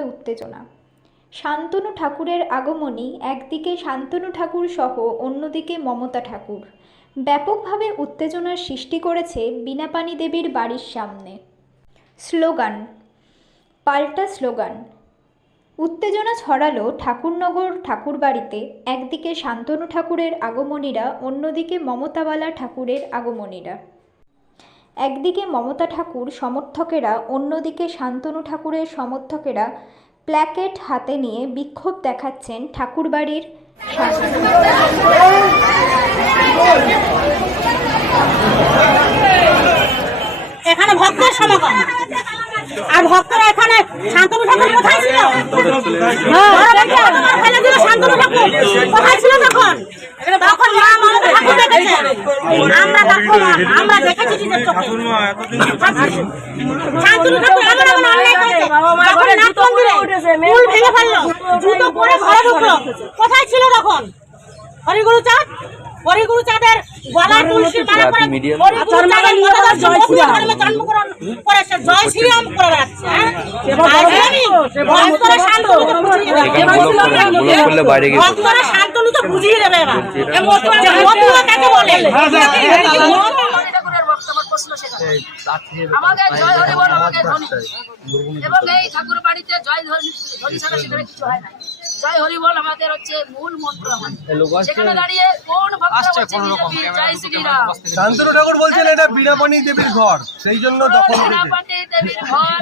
উত্তেজনা। শান্তনু ঠাকুরের আগমনী একদিকে শান্তনু ঠাকুর সহ অন্যদিকে মমতা ঠাকুর। ব্যাপকভাবে উত্তেজনার সৃষ্টি করেছে বীণাপাণি দেবীর বাড়ির সামনে। স্লোগান, পাল্টা স্লোগান। উত্তেজনা ছড়ালো ঠাকুরনগর ঠাকুরবাড়িতে। একদিকে শান্তনু ঠাকুরের আগমনীরা, অন্যদিকে মমতাবালা ঠাকুরের আগমনীরা। একদিকে মমতা ঠাকুর সমর্থকেরা, অন্যদিকে শান্তনু ঠাকুরের সমর্থকেরা প্ল্যাকেট হাতে নিয়ে বিক্ষোভ দেখাচ্ছেন ঠাকুরবাড়ির এখানে ভক্তের সমাগম। আর ভক্তরা এখানে শান্তনু ঠাকুর কোথায় ছিল? দিল শান্তনু ঠাকুর। কোথায় ছিল তখন? তখন মা মমতা ঠাকুর আমরা আমরা জুতো পরে ঘরে ঢুকলো কোথায় ছিল তখন হরিগুরু চাঁদ হরিগুরু চাঁদের গলায় তুলসীর মালা পরে হরিগুরু চাঁদের মতদার জয় ধর্মে জন্মগ্রহণ করেছে জয় শ্রীরাম করে বেড়াচ্ছে হ্যাঁ? ভক্তরা শান্তনুকে বুঝিয়ে দেবে। ভক্তরা শান্তনুকে বুঝিয়ে দেবে এবার মতুয়া কাকে বলে প্রশ্ন আমাকে জয় হরি বল আমাকে ধ্বনি এবং এই ঠাকুর বাড়িতে জয় ধ্বনি ধ্বনি ছাড়া সেখানে কিছু হয় না জয় হরি বল আমাদের হচ্ছে মূল মন্ত্র সেখানে দাঁড়িয়ে কোন ভক্ত বলছে বিজেপি জয় শ্রীরাম। শান্তনু ঠাকুর বলছেন এটা বীণাপাণি দেবীর ঘর সেই জন্য দখল দেবীর ঘর।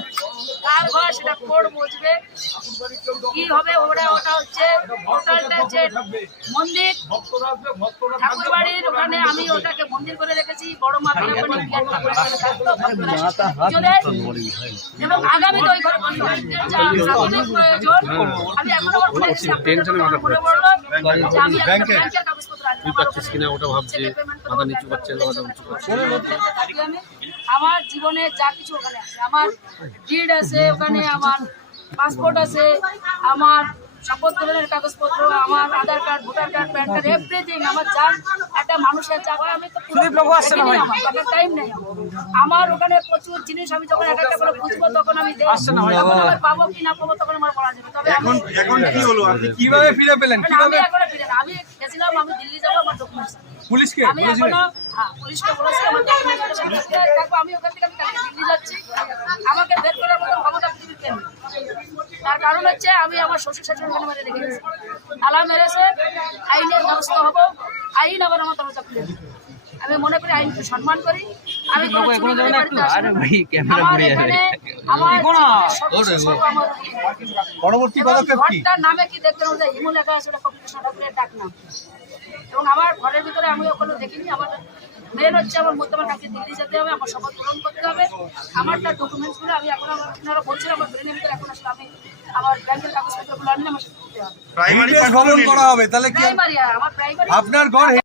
কার ঘর সেটা কোড বুঝবে। কি হবে ওটা ওটা হচ্ছে টোটালটা হচ্ছে মন্দির। ঠাকুর বাড়ির ওখানে আমি ওটাকে মন্দির করে রেখেছি বড়। এবং আগামী ওই ঘরে যা প্রয়োজন। আমি এখন আমার মনে পড়ল যে আমি ব্যাংকের কাগজপত্র কিনা? ওটা ভাবছি। মাথা নিচু করছে আমার জীবনে যা কিছু ওখানে আছে আমার ডিড আছে ওখানে আমার পাসপোর্ট আছে আমার শপথ গ্রহণের কাগজপত্র আমার Aadhaar card voter card PAN card everything আমার যা একটা মানুষের যা হয় আমি তো টাইম নেই। আমার। ওখানে প্রচুর জিনিস আমি যখন এক একটা করে বুঝব তখন আমি তখন আমার পাবো কি না পাবো তখন আমার বলা যাবে তবে আমি এখন কি হলো? আপনি কীভাবে ফিরে পেলেন? আমি কীভাবে এখনও ফিরে আমি গেছিলাম আমি দিল্লি যাব আমার পুলিশকে আমি এখনও পুলিশকে বলেছি আমার থাকব আমি ওখান থেকে আমি কালকে দিল্লি যাচ্ছি। আমাকে বের করার মতো ক্ষমতা পৃথিবীর কেন তার কারণ হচ্ছে আমি আমার শ্বশুর শাশুড়ি ওখানে মেরে রেখে গেছি। আলা মেরেছে আইনের ব্যবস্থা হব আইন আবার আমার দরজা খুলে আমি মনে করি আইনকে সম্মান করি। আমি কোনো আমার পরবর্তী পদক্ষেপ কি? ঘরটার নামে কি দেখতে ওটা হিমু লেখা আছে ওটা কপিকৃষ্ণ ঠাকুরের ডাক নাম। এবং আমার ঘরের ভিতরে আমি ওখানে দেখিনি। আমার মেন হচ্ছে আমার দিল্লি যেতে হবে আমার শপথ পূরণ করতে হবে। আমার তার ডকুমেন্টসগুলো আমি এখন আমার আপনারা বলছেন আমার ব্রেনের ভিতরে এখন আসলে আমি আমার ব্যাংকের কাগজপত্রগুলো আনলে আমার সাথে দিতে হবে। প্রাইমারি করা হবে তাহলে কি প্রাইমারি আমার প্রাইমারি আপনার ঘর